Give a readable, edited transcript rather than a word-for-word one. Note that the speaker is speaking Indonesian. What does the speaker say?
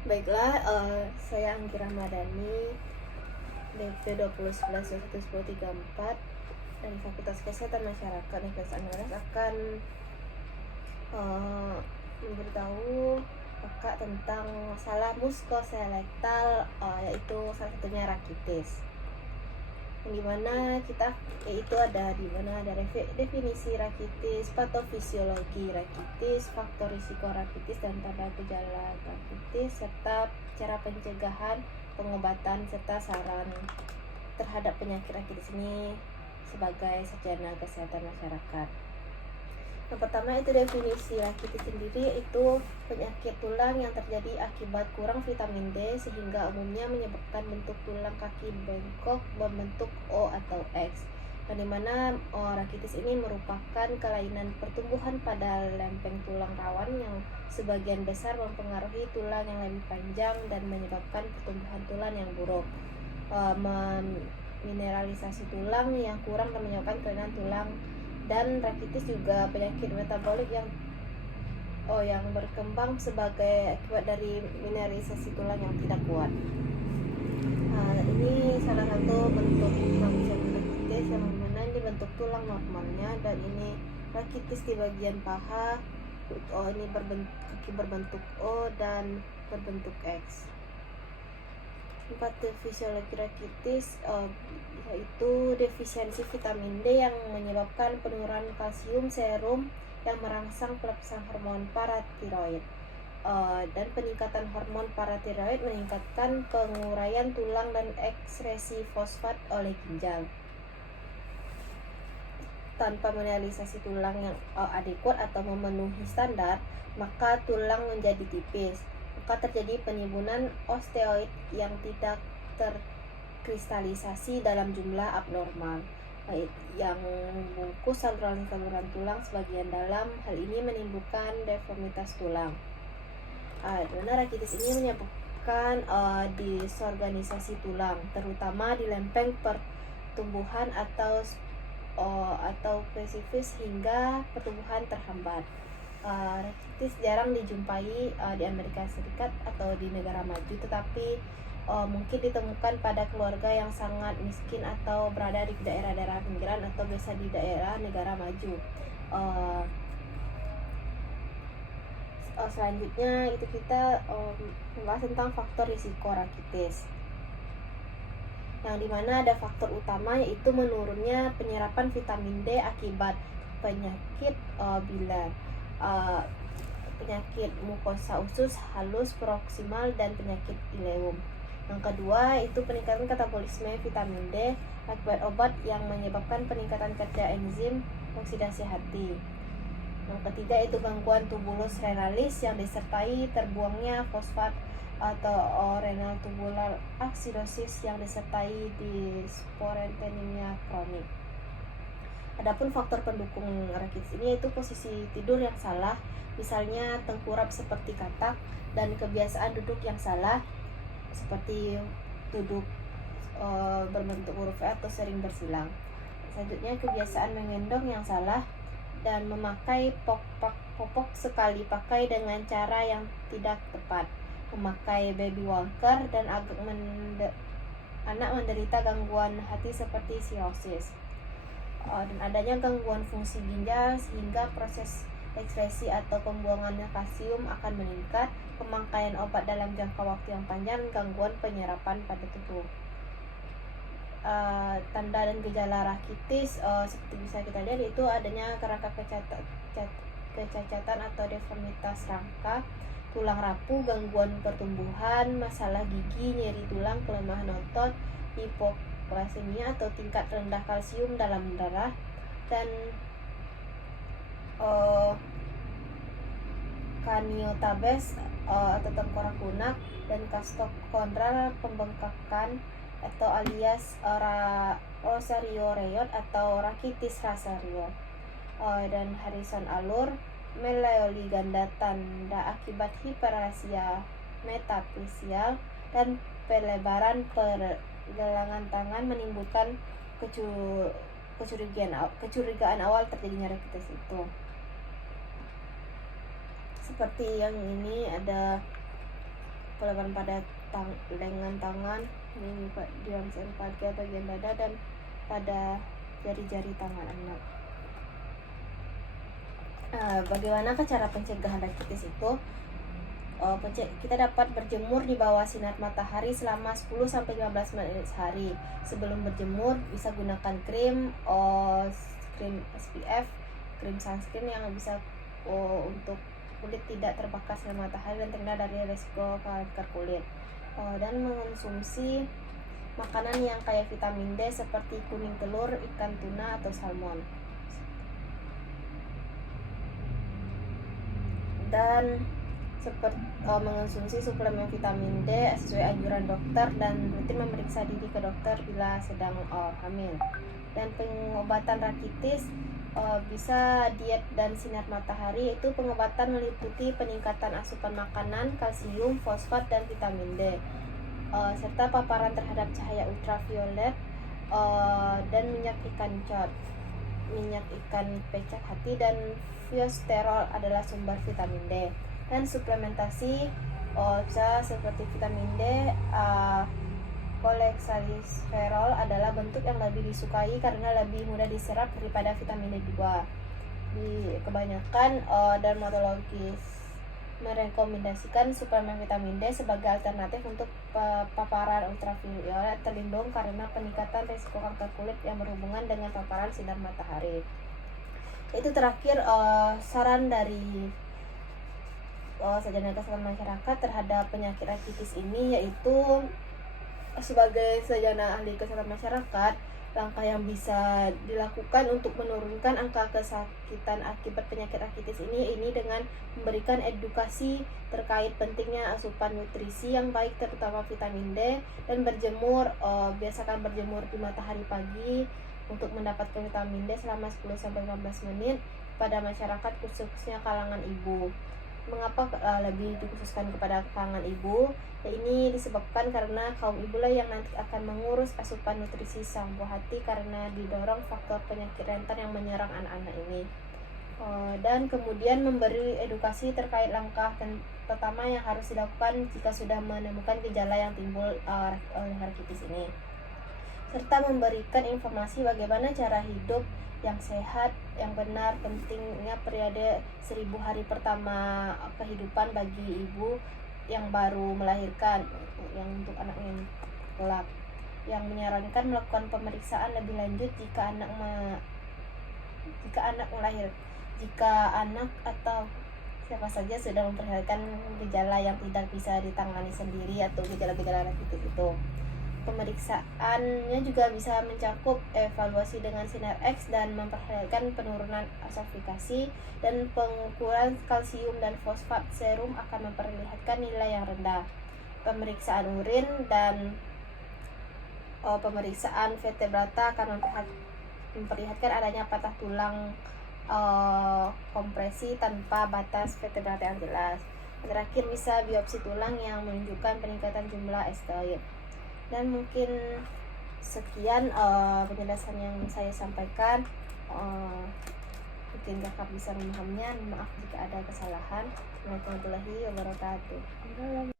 Baiklah, saya Anggi Ramadhani, DP 2011-21-1034 dari Fakultas Kesehatan Masyarakat Universitas Andalas akan memberitahu kakak tentang masalah muskoselektal, yaitu salah satunya rakitis. Yaitu ada definisi rakitis, patofisiologi rakitis, faktor risiko rakitis dan tanda gejala rakitis, serta cara pencegahan, pengobatan, serta saran terhadap penyakit rakitis ini sebagai sarjana kesehatan masyarakat. Yang pertama itu definisi rakitis sendiri, itu penyakit tulang yang terjadi akibat kurang vitamin D sehingga umumnya menyebabkan bentuk tulang kaki bengkok berbentuk O atau X. Yang dimana rakitis ini merupakan kelainan pertumbuhan pada lempeng tulang rawan yang sebagian besar mempengaruhi tulang yang lebih panjang dan menyebabkan pertumbuhan tulang yang buruk, mineralisasi tulang yang kurang dan menyebabkan kelainan tulang. Dan rakitis juga penyakit metabolik yang berkembang sebagai akibat dari mineralisasi tulang yang tidak kuat. Ini salah satu bentuk rakitis yang mana ini bentuk tulang normalnya, dan ini rakitis di bagian paha. Ini berbentuk O dan berbentuk X. Patofisiologi rakitis yaitu defisiensi vitamin D yang menyebabkan penurunan kalsium serum yang merangsang pelepasan hormon paratiroid, dan peningkatan hormon paratiroid meningkatkan penguraian tulang dan ekskresi fosfat oleh ginjal. Tanpa mineralisasi tulang yang adekuat atau memenuhi standar, maka tulang menjadi tipis. Maka terjadi penimbunan osteoid yang tidak terkristalisasi dalam jumlah abnormal, yang membungkus saluran-saluran tulang sebagian dalam. Hal ini menimbulkan deformitas tulang. Dimana rakitis ini menyebabkan disorganisasi tulang, terutama di lempeng pertumbuhan atau spesifis hingga pertumbuhan terhambat. Rakitis jarang dijumpai di Amerika Serikat atau di negara maju, tetapi mungkin ditemukan pada keluarga yang sangat miskin atau berada di daerah-daerah pinggiran atau biasa di daerah negara maju. Selanjutnya itu kita membahas tentang faktor risiko rakitis, yang dimana ada faktor utama yaitu menurunnya penyerapan vitamin D akibat penyakit bilar, penyakit mukosa usus halus proksimal, dan penyakit ileum. Yang kedua itu peningkatan katabolisme vitamin D akibat obat yang menyebabkan peningkatan kerja enzim oksidasi hati. Yang ketiga itu gangguan tubulus renalis yang disertai terbuangnya fosfat atau renal tubular acidosis yang disertai dysporentemia kronik. Adapun faktor pendukung rakitis ini yaitu posisi tidur yang salah, misalnya tengkurap seperti katak, dan kebiasaan duduk yang salah seperti duduk berbentuk huruf V atau sering bersilang. Selanjutnya kebiasaan menggendong yang salah dan memakai popok sekali pakai dengan cara yang tidak tepat, memakai baby walker, dan anak menderita gangguan hati seperti cirrhosis, dan adanya gangguan fungsi ginjal sehingga proses ekskresi atau pembuangan kalsium akan meningkat, pemakaian obat dalam jangka waktu yang panjang, gangguan penyerapan pada tubuh. Tanda dan gejala rakitis seperti bisa kita lihat itu adanya kerangka kecacatan atau deformitas rangka, tulang rapuh, gangguan pertumbuhan, masalah gigi, nyeri tulang, kelemahan otot, hipoglasemia atau tingkat rendah kalsium dalam darah, dan kaniotabes atau tengkorak lunak, dan kastokondral pembengkakan atau alias Rosario Reyot atau rakitis Rosario, dan Harrison Allur Meleoli ganda tanda akibat hiperplasia metafisial, dan pelebaran pergelangan tangan menimbulkan kecurigaan awal terjadinya rakitis itu. Seperti yang ini ada pelebaran pada lengan tangan, ini di bagian dada dan pada jari-jari tangan anak. Bagaimana cara pencegahan rakitis itu? Kita dapat berjemur di bawah sinar matahari selama 10-15 menit sehari. Sebelum berjemur bisa gunakan krim SPF, krim sunscreen yang bisa untuk kulit tidak terbakar sinar matahari dan terhindar dari risiko kanker kulit. Dan mengonsumsi makanan yang kaya vitamin D seperti kuning telur, ikan tuna atau salmon. Dan mengonsumsi suplemen vitamin D sesuai anjuran dokter dan rutin memeriksa diri ke dokter bila sedang hamil. Dan pengobatan rakitis bisa diet dan sinar matahari. Itu pengobatan meliputi peningkatan asupan makanan, kalsium, fosfat, dan vitamin D, serta paparan terhadap cahaya ultraviolet dan minyak ikan cod, minyak ikan pecah hati, dan fiosterol adalah sumber vitamin D. Dan suplementasi bisa seperti vitamin D, koleksalisferol adalah bentuk yang lebih disukai karena lebih mudah diserap daripada vitamin D2. Kebanyakan dermatologis merekomendasikan suplemen vitamin D sebagai alternatif untuk paparan ultraviolet terlindung karena peningkatan risiko kanker kulit yang berhubungan dengan paparan sinar matahari. Itu terakhir saran dari Sarjana Kesehatan Masyarakat terhadap penyakit rakitis ini, yaitu sebagai sarjana ahli kesehatan masyarakat, langkah yang bisa dilakukan untuk menurunkan angka kesakitan akibat penyakit rakitis ini dengan memberikan edukasi terkait pentingnya asupan nutrisi yang baik terutama vitamin D, dan berjemur, biasakan berjemur di matahari pagi untuk mendapatkan vitamin D selama 10-15 menit pada masyarakat, khususnya kalangan ibu. Mengapa lebih dikhususkan kepada kalangan ibu? Ini disebabkan karena kaum ibulah yang nanti akan mengurus asupan nutrisi sang buah hati karena didorong faktor penyakit rentan yang menyerang anak-anak ini. Dan kemudian memberi edukasi terkait langkah pertama yang harus dilakukan jika sudah menemukan gejala yang timbul oleh rakitis ini, serta memberikan informasi bagaimana cara hidup yang sehat, yang benar, pentingnya periode 1000 hari pertama kehidupan bagi ibu yang baru melahirkan, yang untuk anak yang kelak, yang menyarankan melakukan pemeriksaan lebih lanjut jika anak atau siapa saja sudah memperlihatkan gejala yang tidak bisa ditangani sendiri atau gejala-gejala rakitis itu. Pemeriksaannya juga bisa mencakup evaluasi dengan sinar X dan memperlihatkan penurunan asfiksasi, dan pengukuran kalsium dan fosfat serum akan memperlihatkan nilai yang rendah. Pemeriksaan urin dan pemeriksaan vertebrata akan memperlihatkan adanya patah tulang kompresi tanpa batas vertebrata yang jelas. Terakhir bisa biopsi tulang yang menunjukkan peningkatan jumlah osteoid. Dan mungkin sekian penjelasan yang saya sampaikan. Mungkin kakak bisa memahaminya. Maaf jika ada kesalahan. Wassalamualaikum warahmatullahi wabarakatuh.